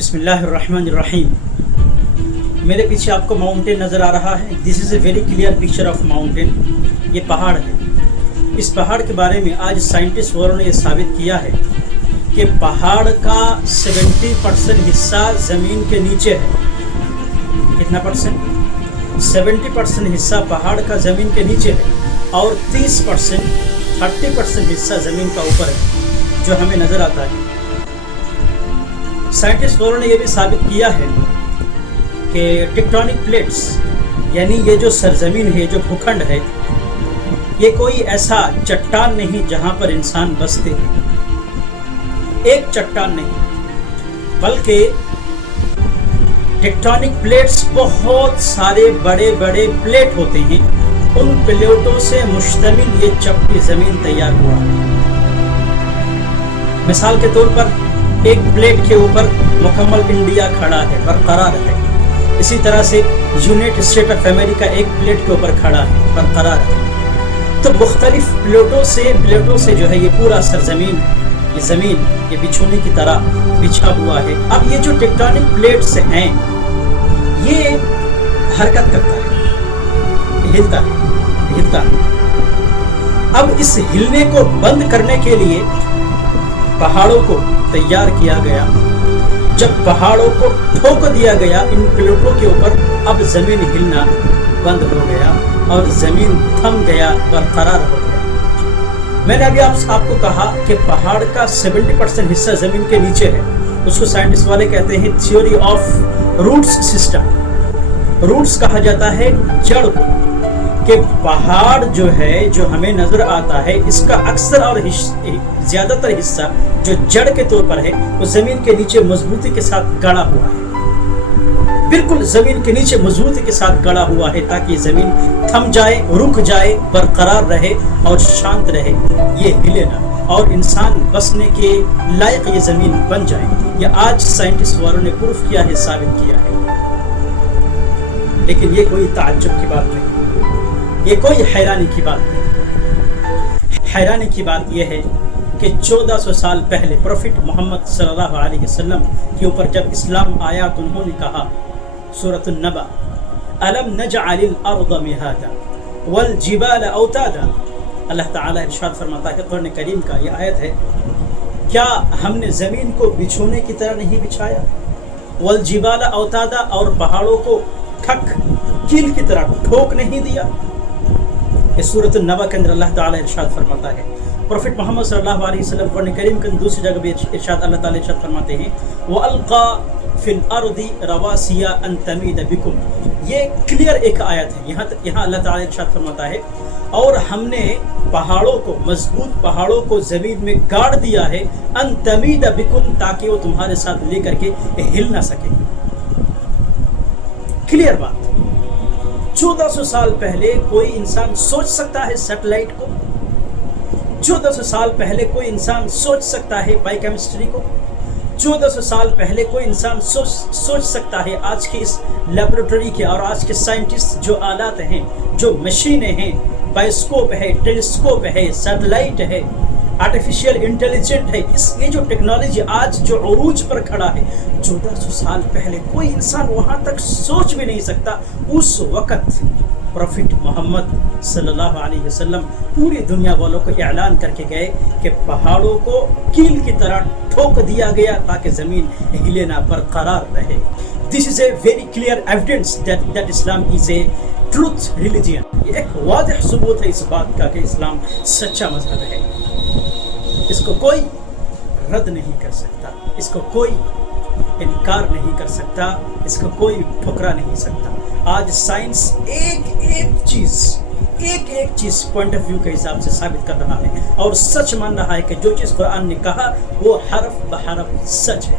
بسم اللہ الرحمن الرحیم۔ میرے پیچھے آپ کو ماؤنٹین نظر آ رہا ہے۔ This is a very clear picture of mountain. یہ پہاڑ ہے۔ اس پہاڑ کے بارے میں آج سائنٹسٹ والوں نے یہ ثابت کیا ہے کہ پہاڑ کا 70% حصہ زمین کے نیچے ہے۔ کتنا پرسنٹ؟ 70% حصہ پہاڑ کا زمین کے نیچے ہے اور 30% حصہ زمین کا اوپر ہے جو ہمیں نظر آتا ہے۔ سائنٹسٹ والوں نے یہ بھی ثابت کیا ہے کہ ٹیکٹونک پلیٹس یعنی یہ جو سرزمین ہے، جو بھوکھنڈ ہے، یہ کوئی ایسا چٹان نہیں جہاں پر انسان بستے ہیں۔ ایک چٹان نہیں بلکہ ٹیکٹونک پلیٹس بہت سارے بڑے بڑے پلیٹ ہوتے ہیں۔ ان پلیٹوں سے مشتمل یہ چپٹی زمین تیار ہوا ہے۔ مثال کے طور پر ایک پلیٹ کے اوپر مکمل انڈیا کھڑا ہے، برقرار ہے۔ اسی طرح سے یونائٹڈ اسٹیٹ آف امریکہ ایک پلیٹ کے اوپر کھڑا ہے، برقرار ہے۔ تو مختلف پلیٹوں سے جو ہے یہ پورا سرزمین، یہ زمین یہ بچھونے کی طرح بچھا ہوا ہے۔ اب یہ جو ٹیکٹونک پلیٹس ہیں یہ حرکت کرتا ہے، ہلتا ہے۔ اب اس ہلنے کو بند کرنے کے لیے پہاڑوں کو تیار کیا گیا۔ جب پہاڑوں کو ٹھوک دیا گیا ان پلیٹوں کے اوپر، اب زمین ہلنا بند ہو گیا اور زمین تھم گیا، برقرار ہو گیا۔ میں نے ابھی آپ کو کہا کہ پہاڑ کا 70% حصہ زمین کے نیچے ہے۔ اس کو سائنٹسٹ والے کہتے ہیں theory of roots system. Roots کہا جاتا ہے جڑ کو، کہ پہاڑ جو ہے، جو ہمیں نظر آتا ہے، اس کا اکثر اور زیادہ تر حصہ جو جڑ کے طور پر ہے وہ زمین کے نیچے مضبوطی کے ساتھ گڑا ہوا ہے۔ بالکل زمین کے نیچے مضبوطی کے ساتھ گڑا ہوا ہے تاکہ زمین تھم جائے، رک جائے، برقرار رہے اور شانت رہے، یہ ہلے نہ، اور انسان بسنے کے لائق یہ زمین بن جائے۔ یہ آج سائنٹسٹ والوں نے پروف کیا ہے، ثابت کیا ہے۔ لیکن یہ کوئی تعجب کی بات نہیں، یہ کوئی حیرانی کی بات نہیں۔ حیرانی کی بات یہ ہے کہ 1400 سال پہلے پروفٹ محمد صلی اللہ علیہ وسلم کے اوپر جب اسلام آیا تو انہوں نے کہا، سورۃ النبأ، أَلَمْ نَجْعَلِ الْأَرْضَ مِهَادًا وَالْجِبَالَ أَوْتَادًا۔ اللہ تعالیٰ ارشاد فرماتا ہے، قرآن کریم کا یہ آیت ہے، کیا ہم نے زمین کو بچھونے کی طرح نہیں بچھایا؟ وَالْجِبَالَ أَوْتَادًا، اور پہاڑوں کو کیل کی طرح ٹھوک نہیں دیا؟ یہ سورۃ النبأ کے اندر اللہ تعالیٰ ارشاد فرماتا ہے۔ پروفٹ محمد صلی اللہ علیہ وسلم قرآن کریم کے دوسری جگہ بھی ارشاد اللہ تعالیٰ ارشاد فرماتے ہیں، وَأَلْقَى فِي الْأَرْضِ رَوَاسِيَ أَن تَمِيدَ بِكُمْ۔ یہ کلیئر ایک آیت ہے۔ یہاں اللہ تعالیٰ ارشاد فرماتا ہے، اور ہم نے پہاڑوں کو، مضبوط پہاڑوں کو زمین میں گاڑ دیا ہے، أَن تَمِيدَ بِكُمْ، تاکہ وہ تمہارے ساتھ لے کر کے ہل نہ سکے۔ کلیئر بات۔ 1400 سال پہلے کوئی انسان سوچ سکتا ہے سیٹلائٹ کو؟ 1400 سال پہلے کوئی انسان سوچ سکتا ہے بائیو کیمسٹری کو؟ 1400 سال پہلے کوئی انسان سوچ سکتا ہے آج کے اس لیبورٹری کے اور آج کے سائنٹسٹ جو آلات ہیں، جو مشینیں ہیں، بائیسکوپ ہے، ٹیلیسکوپ ہے، سیٹلائٹ ہے، آرٹیفیشیل انٹیلیجنٹ ہے، یہ جو ٹیکنالوجی آج جو عروج پر کھڑا ہے، 1400 سال پہلے کوئی انسان وہاں تک سوچ بھی نہیں سکتا۔ اس وقت پروفٹ محمد صلی اللہ علیہ وسلم پوری دنیا والوں کو اعلان کر کے گئے کہ پہاڑوں کو کیل کی طرح ٹھوک دیا گیا تاکہ زمین ہلے نہ، برقرار رہے۔ This is a very clear evidence that Islam is a truth religion۔ یہ ایک واضح ثبوت ہے اس بات کا کہ اسلام سچا مذہب ہے۔ اس کو کوئی رد نہیں کر سکتا، اس کو کوئی انکار نہیں کر سکتا، اس کو کوئی ٹھکرا نہیں سکتا۔ آج سائنس ایک چیز پوائنٹ آف ویو کے حساب سے ثابت کر رہا ہے اور سچ مان رہا ہے کہ جو چیز قرآن نے کہا وہ حرف بحرف سچ ہے۔